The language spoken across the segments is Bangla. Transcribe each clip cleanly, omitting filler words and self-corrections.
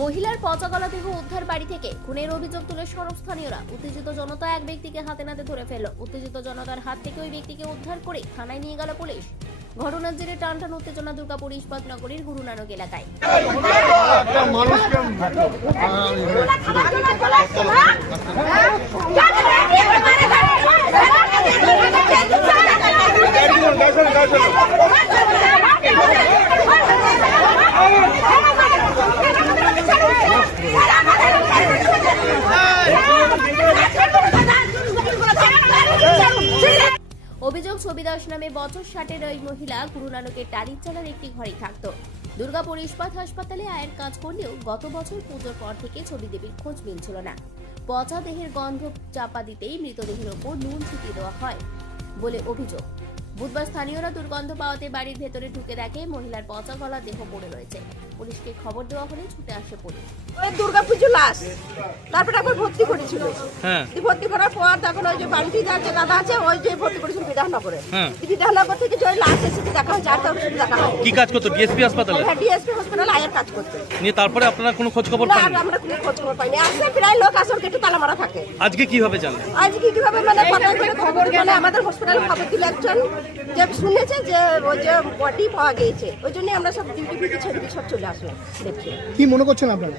মহিলার পচা গলা দেহ উদ্ধার বাড়ি থেকে খুনের অভিযোগ তুলে সরব স্থানীয়রা। উত্তেজিত জনতা এক ব্যক্তিকে হাতে নাতে ধরে ফেলল। উত্তেজিত জনতার হাত থেকে ওই ব্যক্তিকে উদ্ধার করে থানায় নিয়ে গেল পুলিশ। ঘটনার জেরে টানটান উত্তেজনা দুর্গাপুর ইস্পাত নগরীর গুরু নানক এলাকায়। অভিযোগ ছবিদাস নামে বছর 60-এর ওই মহিলা গুরু নানকের টালির চালার একটি ঘরে থাকত। দুর্গাপুর ইস্পাত হাসপাতালে আয়ের কাজ করলেও গত বছর পুজোর পর থেকে ছবি দেবীর খোঁজ মিলছিল না। পচা দেহের গন্ধ চাপা দিতেই মৃতদেহের ওপর নুন ছিটিয়ে দেওয়া হয় বলে অভিযোগ। বুধবার স্থানীয়রা দুর্গন্ধ পাওয়াতে বাড়ির ভেতরে ঢুকে দেখে মহিলার পচা গলা দেহ পড়ে রয়েছে। পুলিশকে খবর দেওয়া হলে ছুটে আসে পুলিশ। ওই দুর্গাপুজো লাশ তারপরে একবার ভর্তি করেছিল। ভর্তি করার পর তখন ওই যে বাড়িতে যাচ্ছে দাদা আছে ওই যে ভর্তি করেছিল বিধাননগরে। বিধাননগর থেকে যে লাশ এসে দেখা হয় 4টা ওষুধ দেখা হয়। কি কাজ করতো ডিএসপি হাসপাতালে? হ্যাঁ, ডিএসপি হাসপাতালে আয়ের কাজ করতে। নিয়ে তারপরে আপনারা কোনো খোঁজ খবর পাননি? না, আমরা কোনো খোঁজ খবর পাইনি। আসলে প্রায় লোক আসল গেটে তালা মারা থাকে। আজকে কিভাবে জানলেন? আজকে কিভাবে মানে কথা করে খবর মানে আমাদের হাসপাতালে খবর দিল একজন যে শুনেছে যে ওই যে বডি পাওয়া গিয়েছে। ওই জন্য আমরা সব ডিউটি ফিউটি ছেড়ে দিয়ে সব চলে আসলাম দেখছি। কি মনে করছেন আপনারা?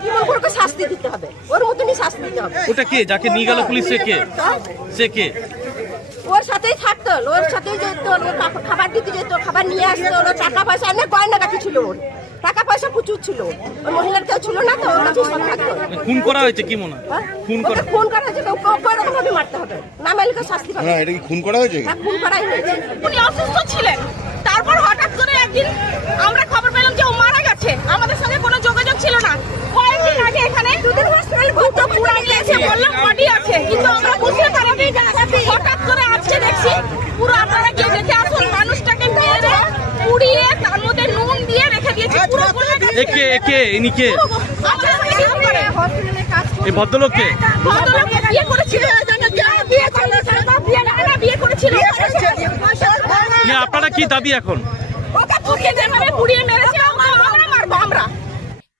কি মনে করে শাস্তি দিতে হবে, ওর মতনই শাস্তি দিতে হবে। ওটা কে যাকে নিয়ে গেল পুলিশ? সে কে? ওর সাথেই থাকতো, ওর সাথেই যেত, ওর খাবার দিতে যেত, খাবার নিয়ে আসতো, ওর টাকা পয়সা অনেক গয়না গাছি ছিল, ওর টাকা পয়সা প্রচুর ছিল। ওর মহিলার কেউ ছিল না তো, ওর কাছে সব থাকতো। খুন করা হয়েছে কি মনে হয়? খুন করা হয়েছে, ওরকম ভাবে মারতে হবে, না মারলে শাস্তি পাবে। এটা কি খুন করা হয়েছে? হ্যাঁ, খুন করাই হয়েছে। উনি অসুস্থ ছিলেন, তারপর হঠাৎ করে একদিন আমরা খবর পেলাম যে ও মারা গেছে। আমাদের সঙ্গে কোনো যোগাযোগ ছিল না। কয়েকদিন আগে এখানে দুদিন হসপিটালে দুটো পুরা গিয়েছে, বললাম বডি আছে, কিন্তু আমরা বুঝতে পারিনি। হঠাৎ করে আজকে দেখছি পুরো, আপনারা গিয়ে দেখে আসুন, মানুষটাকে মেরে পুড়িয়ে তার মধ্যে নুন দিয়ে রেখে দিয়েছে। পুরো একে একে ইনি কে? এই ভদ্রলোককে বিয়ে করেছিল, বিয়ে করেছিল। আপনারা কি দাবি এখন?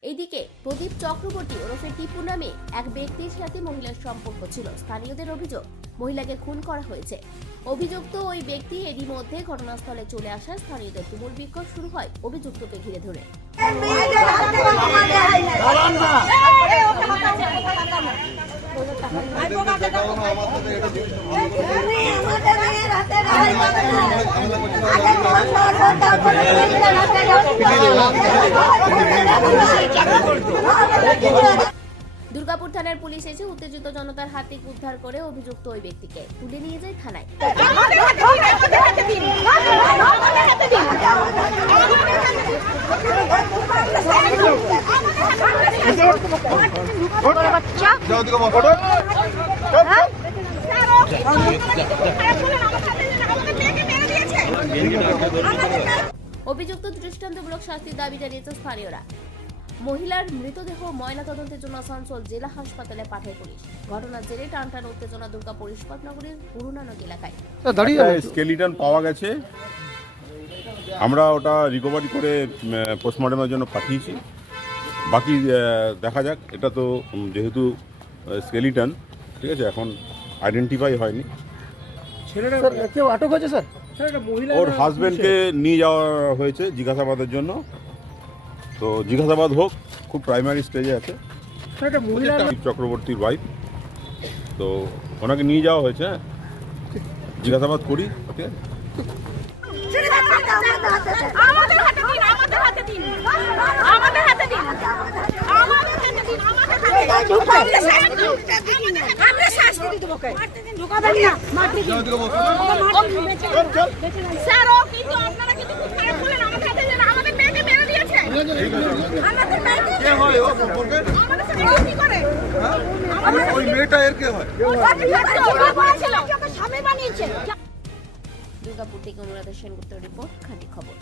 এইদিকে প্রদীপ চক্রবর্তী ওরফে টিপু নামে এক ব্যক্তির সাথে মহিলার সম্পর্ক ছিল। স্থানীয়দের অভিযোগ মহিলাকে খুন করা হয়েছে। অভিযুক্ত ওই ব্যক্তি এরই মধ্যে ঘটনাস্থলে চলে আসা স্থানীয়দের তুমুল বিক্ষোভ শুরু হয় অভিযুক্তকে ঘিরে ধরে। দুর্গাপুর থানার পুলিশ এসে উত্তেজিত জনতার হাত থেকে উদ্ধার করে অভিযুক্ত ওই ব্যক্তিকে তুলে নিয়ে যায় থানায়। অভিযুক্ত দৃষ্টান্তমূলক শাস্তির দাবি জানিয়েছে স্থানীয়রা। মহিলার মৃতদেহ ময়না তদন্তের জন্য আসানসোল জেলা হাসপাতালে পাঠায় পুলিশ। ঘটনার জেরে টানটান উত্তেজনা দুর্গাপুর ইস্পাত নগরীর গুরু নানক এলাকায়। স্কেলিটন পাওয়া গেছে, আমরা ওটা রিকভারি করে পোস্টমর্টমের জন্য পাঠিয়েছি। বাকি দেখা যাক, এটা তো যেহেতু স্কেলিটন, ঠিক আছে, এখন আইডেন্টিফাই হয়নি। ছেলেটা কেউ আটক হয়েছে স্যার? ওর হাজব্যান্ডকে নিয়ে যাওয়া হয়েছে জিজ্ঞাসাবাদের জন্য। তো জিজ্ঞাসাবাদ হোক, খুব প্রাইমারি স্টেজে আছে। চক্রবর্তীর ওয়াইফ, তো ওনাকে নিয়ে যাওয়া হয়েছে। জিজ্ঞাসাবাদ করি। ওকে, ওই মেয়েটা এর কে হয়? দুর্গাপুর থেকে অনুরাধা সেনগুপ্তের রিপোর্ট, খাঁটি খবর।